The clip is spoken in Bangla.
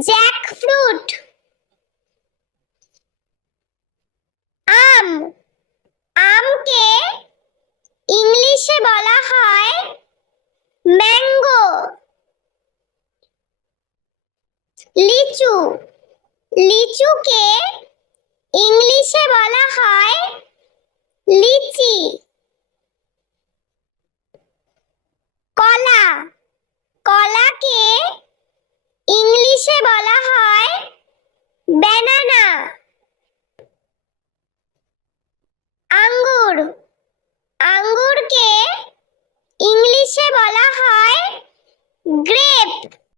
জ্যাকফ্রুট। আম, আমকে ইংলিশে বলা হয় ম্যাঙ্গো। লিচু, লিচুকে ইংলিশে বলা হয় লিচি। কলা, কলাকে ইংলিশে বলা হয় ব্যানানা।